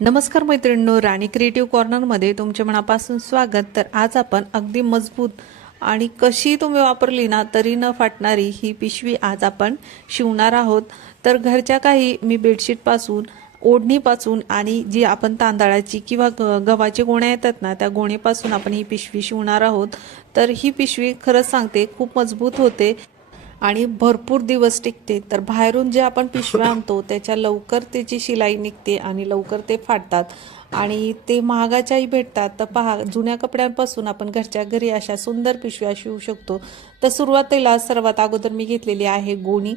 नमस्कार मैत्रिणींनो राणी क्रिएटिव्ह कॉर्नरमध्ये तुमच्या मनापासून स्वागत. तर आज आपण अगदी मजबूत आणि कशी तुम्ही वापरली ना तरी न फाटणारी ही पिशवी आज आपण शिवणार आहोत. तर घरच्या काही मी बेडशीटपासून ओढणीपासून आणि जी आपण तांदळाची किंवा ग गव्हाची गोण्या येतात ना त्या गोणीपासून आपण ही पिशवी शिवणार आहोत. तर ही पिशवी खरंच सांगते खूप मजबूत होते. आणि भरपूर दिवस टिकते. तर बाहेरून जे आपण पिशव्या आणतो त्याच्या लवकर त्याची शिलाई निघते आणि लवकर ते फाटतात. आणि ते महागाच्याही भेटतात. तर पहा जुन्या कपड्यांपासून आपण घरच्या घरी अशा सुंदर पिशव्या शिवू शकतो. तर सुरुवातीला सर्वात अगोदर मी घेतलेली आहे गोणी.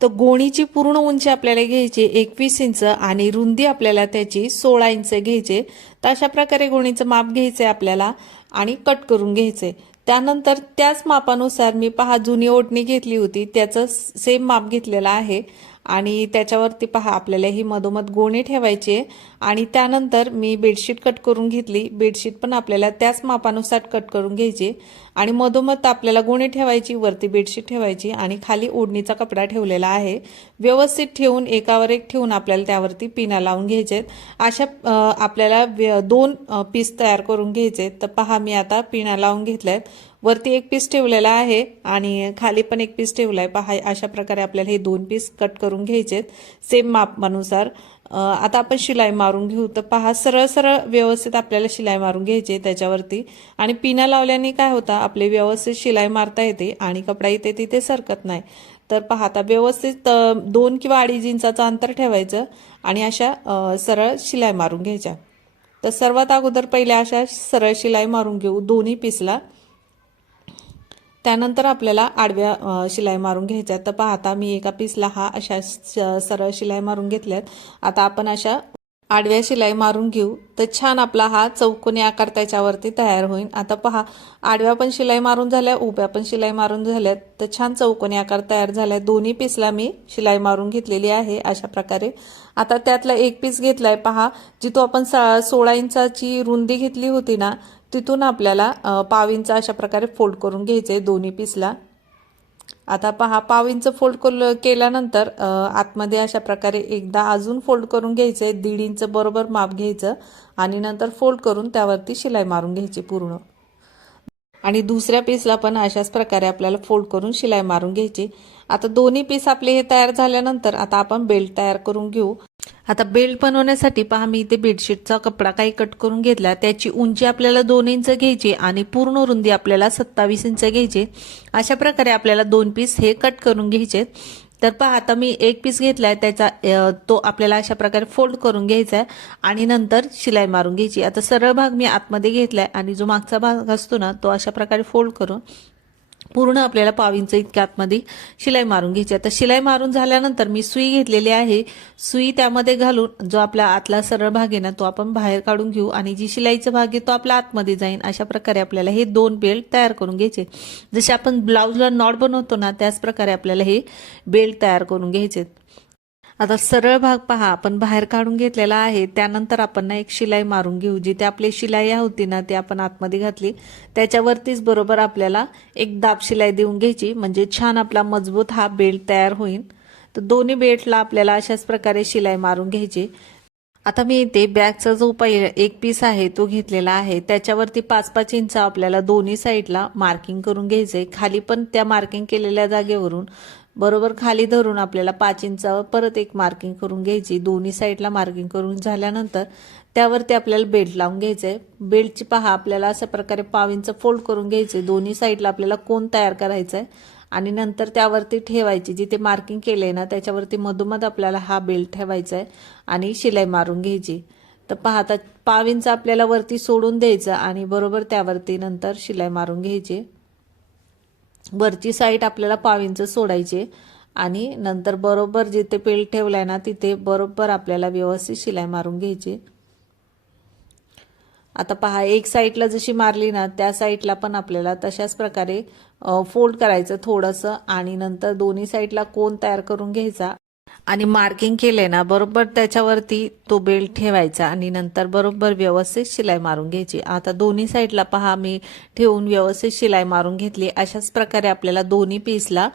तर गोणीची पूर्ण उंची आपल्याला घ्यायची एकवीस इंच आणि रुंदी आपल्याला त्याची सोळा इंच घ्यायचे. तर अशा प्रकारे गोणीचं माप घ्यायचं आहे आपल्याला आणि कट करून घ्यायचे त्यानंतर त्याच मापानुसार मी पहा जुनी ओढणी घेतली होती त्याचं सेम माप घेतलेलं आहे. आणि त्याच्यावरती पहा आपल्याला ही मधोमध गोणी ठेवायची. आहे आणि त्यानंतर मी बेडशीट कट करून घेतली. बेडशीट पण आपल्याला त्याच मापानुसार कट करून घ्यायची. आणि मधोमध आपल्याला गोणी ठेवायची वरती बेडशीट ठेवायची आणि खाली ओढणीचा कपडा ठेवलेला आहे. व्यवस्थित ठेवून एकावर एक ठेवून आपल्याला त्यावरती पिना लावून घ्यायचे अशा आपल्याला व्य- दोन पीस तयार करून घ्यायचे तर पहा मी आता पिना लावून घेतल्यात. वरती एक पीस ठेवलेला आहे आणि खाली पण एक पीस ठेवला आहे. पहा अशा प्रकारे आपल्याला हे दोन पीस कट करून घ्यायचे सेम मापानुसार आता आपण शिलाई मारून घेऊ. तर पहा सरळ सरळ व्यवस्थित आपल्याला शिलाई मारून घ्यायची त्याच्यावरती. आणि पिना लावल्याने काय होतं आपले व्यवस्थित शिलाई मारता येते आणि कपडा इथे तिथे सरकत नाही. तर पाहता व्यवस्थित दोन किंवा अडीच इंचाचं अंतर ठेवायचं आणि अशा सरळ शिलाई मारून घ्यायच्या. तर सर्वात अगोदर पहिले अशा सरळ शिलाई मारून घेऊ दोन्ही पीसला त्यानंतर आपल्याला आडव्या शिलाई मारून घ्यायच्या आहेत. तर पाहता मी एका पीसला हा अशा सरळ शिलाई मारून घेतल्यात. आता आपण अशा आडव्या शिलाई मारून घेऊ. तर छान आपला हा चौकोनी आकार त्याच्यावरती तयार होईल. आता पहा आडव्या पण शिलाई मारून झाल्या उभ्या पण शिलाई मारून झाल्यात. तर छान चौकोनी आकार तयार झालाय. दोन्ही पीसला मी शिलाई मारून घेतलेली आहे अशा प्रकारे. आता त्यातला एक पीस घेतलाय. पहा जिथं आपण सा- सोळा इंचाची रुंदी घेतली होती ना तिथून आपल्याला पाविंचा अशा प्रकारे फोल्ड करून घ्यायचे दोन्ही पीसला आता पहा पाविंचं फोल्ड कल- केल्यानंतर आतमध्ये अशा प्रकारे एकदा अजून फोल्ड करून घ्यायचे दीड इंच बरोबर माप घ्यायचं आणि नंतर फोल्ड करून त्यावरती शिलाई मारून घ्यायची पूर्ण. आणि दुसऱ्या पीसला पण अशाच प्रकारे आपल्याला फोल्ड करून शिलाई मारून घ्यायची. आता दोन्ही पीस आपले हे तयार झाल्यानंतर आता आपण बेल्ट तयार करून घेऊ. आता बेल्ट बनवण्यासाठी पहा मी इथे बेडशीटचा कपडा काही कट करून घेतला. त्याची उंची आपल्याला दोन इंच घ्यायची आणि पूर्ण रुंदी आपल्याला सत्तावीस इंच घ्यायची. अशा प्रकारे आपल्याला दोन पीस हे कट करून घ्यायचे. तर पहा आता मी एक पीस घेतलाय त्याचा तो आपल्याला अशा प्रकारे फोल्ड करून घ्यायचा आहे आणि नंतर शिलाई मारून घ्यायची. आता सरळ भाग मी आतमध्ये घेतलाय आणि जो मागचा भाग असतो ना तो अशा प्रकारे फोल्ड करून पूर्ण आपल्याला पाव इंच इतक्या आतमध्ये शिलाई मारून घ्यायची. आता शिलाई मारून झाल्यानंतर मी सुई घेतलेली आहे. सुई त्यामध्ये घालून जो आपला आतला सरळ भाग आहे ना तो आपण बाहेर काढून घेऊ आणि जी शिलाईचा भाग आहे तो आपला आतमध्ये जाईल अशा प्रकारे आपल्याला हे दोन बेल्ट तयार करून घ्यायचे. जसे आपण ब्लाऊजला नॉट बनवतो ना त्याच प्रकारे आपल्याला हे बेल्ट तयार करून घ्यायचे. आता सरळ भाग पहा आपण बाहेर काढून घेतलेला आहे. त्यानंतर आपण ना एक शिलाई मारून घेऊ जिथे आपली शिलाई होती ना ती आपण आतमध्ये घातली. त्याच्यावरतीच बरोबर आपल्याला एक दाब शिलाई देऊन घ्यायची म्हणजे छान आपला मजबूत हा बेल्ट तयार होईल. तर दोन्ही बेल्टला आपल्याला अशाच प्रकारे शिलाई मारून घ्यायची. आता मी इथे बॅगचा जो पै एक पीस आहे तो घेतलेला आहे. त्याच्यावरती पाच पाच इंच आपल्याला दोन्ही साईडला मार्किंग करून घ्यायचंय. खाली पण त्या मार्किंग केलेल्या जागेवरून बरोबर खाली धरून आपल्याला पाच इंचावर परत एक मार्किंग करून घ्यायची. दोन्ही साईडला मार्किंग करून झाल्यानंतर त्यावरती आपल्याला बेल्ट लावून घ्यायचंय. बेल्टची पहा आपल्याला अशा प्रकारे पाव इंच फोल्ड करून घ्यायचे दोन्ही साईडला आपल्याला कोण तयार करायचा आहे आणि नंतर त्यावरती ठेवायची. जिथे मार्किंग केलंय ना त्याच्यावरती मधोमध आपल्याला हा बेल्ट ठेवायचा आहे आणि शिलाई मारून घ्यायची. तर पाहता पाव इंच आपल्याला वरती सोडून द्यायचं आणि बरोबर त्यावरती नंतर शिलाई मारून घ्यायची. वरची साईड आपल्याला पाव इंच आणि नंतर बरोबर जिथे बेल्ट ठेवलाय ना तिथे बरोबर आपल्याला व्यवस्थित शिलाई मारून घ्यायची. आता पहा एक साईडला जशी मारली ना त्या साईडला पण आपल्याला तशाच प्रकारे फोल्ड करायचं थोडंसं आणि नंतर दोन्ही साईडला कोण तयार करून घ्यायचा. आणि मार्किंग केले ना बरोबर त्याच्यावरती तो बेल्ट ठेवायचा आणि नंतर बरोबर व्यवस्थित शिलाई मारून घ्यायची. आता दोन्ही साईडला पहा मी ठेवून व्यवस्थित शिलाई मारून घेतली. अशाच प्रकारे आपल्याला दोन्ही पीसला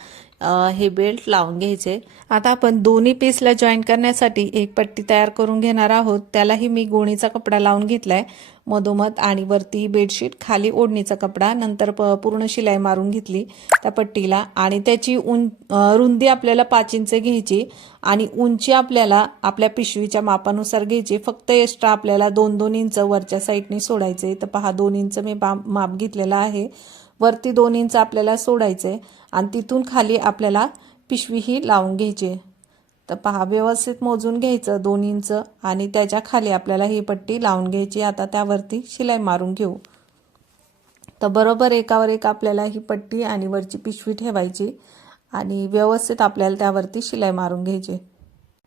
हे बेल्ट लावून घ्यायचे. आता आपण दोन्ही पीसला जॉईन करण्यासाठी एक पट्टी तयार करून घेणार आहोत. त्यालाही मी गोणीचा कपडा लावून घेतलाय. मधोमध आणि वरती बेडशीट खाली ओढणीचा कपडा नंतर प- पूर्ण शिलाई मारून घेतली त्या पट्टीला. आणि त्याची उं रुंदी आपल्याला पाच इंच घ्यायची आणि उंची आपल्याला आपल्या पिशवीच्या मापानुसार घ्यायची. फक्त एक्स्ट्रा आपल्याला दोन दोन इंच वरच्या साईडने सोडायचे तर पहा दोन इंच मी माप घेतलेला आहे. वरती दोन इंच आपल्याला सोडायचे आणि तिथून खाली आपल्याला पिशवी ही लावून घ्यायची. तर पहा व्यवस्थित मोजून घ्यायचं दोन इंच आणि त्याच्याखाली आपल्याला ही पट्टी लावून घ्यायची. आता त्यावरती शिलाई मारून घेऊ. तर बरोबर एकावर एक आपल्याला ही पट्टी आणि वरची पिशवी ठेवायची आणि व्यवस्थित आपल्याला त्यावरती शिलाई मारून घ्यायची.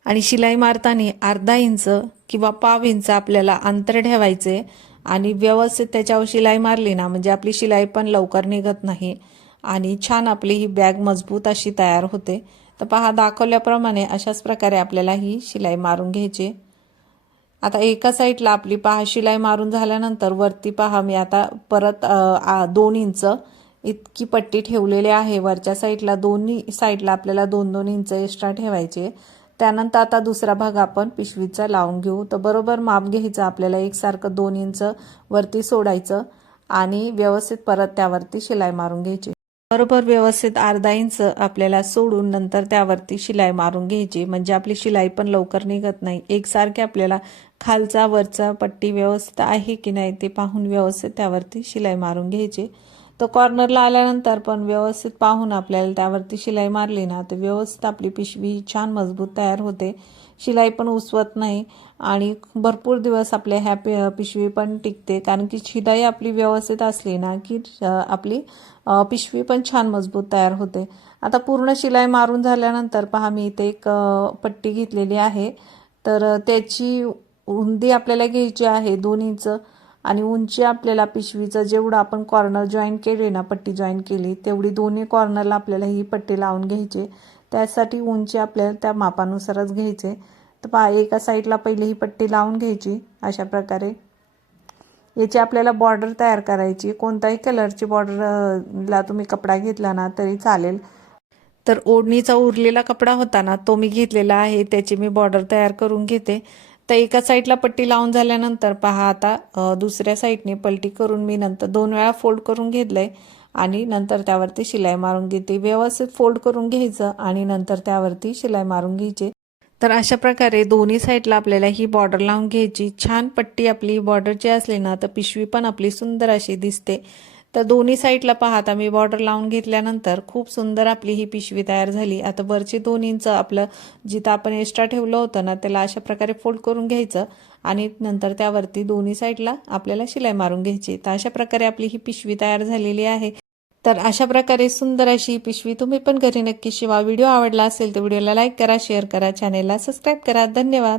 आणि शिलाई मारताना अर्धा इंच किंवा पाव इंच आपल्याला अंतर ठेवायचे आणि व्यवस्थित त्याच्यावर शिलाई मारली ना म्हणजे आपली शिलाई पण लवकर निघत नाही. आणि छान आपली ही बॅग मजबूत अशी तयार होते. तर पहा दाखवल्याप्रमाणे अशाच प्रकारे आपल्याला ही शिलाई मारून घ्यायची. आता एका साईडला आपली पहा शिलाई मारून झाल्यानंतर वरती पहा मी आता परत आ, दोन इंच इतकी पट्टी ठेवलेली आहे. वरच्या साईडला दोन्ही साईडला आपल्याला दोन दोन इंच एक्स्ट्रा ठेवायचे. त्यानंतर आता दुसरा भाग आपण पिशवीचा लावून घेऊ. तर बरोबर माप घ्यायचं आपल्याला एकसारखं दोन इंच वरती सोडायचं आणि व्यवस्थित परत त्यावरती शिलाई मारून घ्यायची. बरोबर व्यवस्थित अर्धा इंच आपल्याला सोडून नंतर त्यावरती शिलाई मारून घ्यायची. म्हणजे आपली शिलाई पण लवकर निघत नाही. एकसारखे आपल्याला खालचा वरचा पट्टी व्यवस्थित आहे की नाही ते पाहून व्यवस्थित त्यावरती शिलाई मारून घ्यायची. तर कॉर्नरला आल्यानंतर पण व्यवस्थित पाहून आपल्याला त्यावरती शिलाई मारली ना तर व्यवस्थित आपली पिशवी छान मजबूत तयार होते. शिलाई पण उसवत नाही आणि भरपूर दिवस आपल्या ह्या पि- पिशवी पण टिकते. कारण की शिलाई आपली व्यवस्थित असली ना की आपली पिशवी पण छान मजबूत तयार होते. आता पूर्ण शिलाई मारून झाल्यानंतर पहा मी इथे एक पट्टी घेतलेली आहे. तर त्याची रुंदी आपल्याला घ्यायची आहे दोन इंच. आणि उंची आपल्याला पिशवीचं जेवढं आपण कॉर्नर जॉईन केले ना पट्टी जॉईन केली तेवढी दोन्ही कॉर्नरला आपल्याला ही पट्टी लावून घ्यायची. त्यासाठी उंची आपल्याला त्या मापानुसारच घ्यायचे. तर पा एका साईडला पहिले ही पट्टी लावून घ्यायची अशा प्रकारे. याची आपल्याला बॉर्डर तयार करायची. कोणताही कलरची बॉर्डरला तुम्ही कपडा घेतला ना तरी चालेल. तर ओढणीचा उरलेला कपडा होता ना तो मी घेतलेला आहे. त्याची मी बॉर्डर तयार करून घेते. तर एका साईडला पट्टी लावून झाल्यानंतर पहा आता दुसऱ्या साईडने पलटी करून मी नंतर दोन वेळा फोल्ड करून घेतलंय आणि नंतर त्यावरती शिलाई मारून घेते. व्यवस्थित फोल्ड करून घ्यायचं आणि नंतर त्यावरती शिलाई मारून घ्यायची. तर अशा प्रकारे दोन्ही साईडला आपल्याला ही बॉर्डर लावून घ्यायची. छान पट्टी आपली बॉर्डरची असली ना तर पिशवी पण आपली सुंदर अशी दिसते. तर दोन्ही साईडला पाहता मी बॉर्डर लावून घेतल्यानंतर खूप सुंदर आपली ही पिशवी तयार झाली. आता वरचे दोन इंच आपलं जिथं आपण एक्स्ट्रा ठेवलं होतं ना त्याला अशा प्रकारे फोल्ड करून घ्यायचं आणि नंतर त्यावरती दोन्ही साईडला आपल्याला शिलाई मारून घ्यायची. तर अशा प्रकारे आपली ही पिशवी तयार झालेली आहे. तर अशा प्रकारे सुंदर अशी पिशवी तुम्ही पण घरी नक्की शिवा. व्हिडिओ आवडला असेल तर व्हिडिओला लाईक करा शेअर करा चॅनेलला सबस्क्राईब करा. धन्यवाद.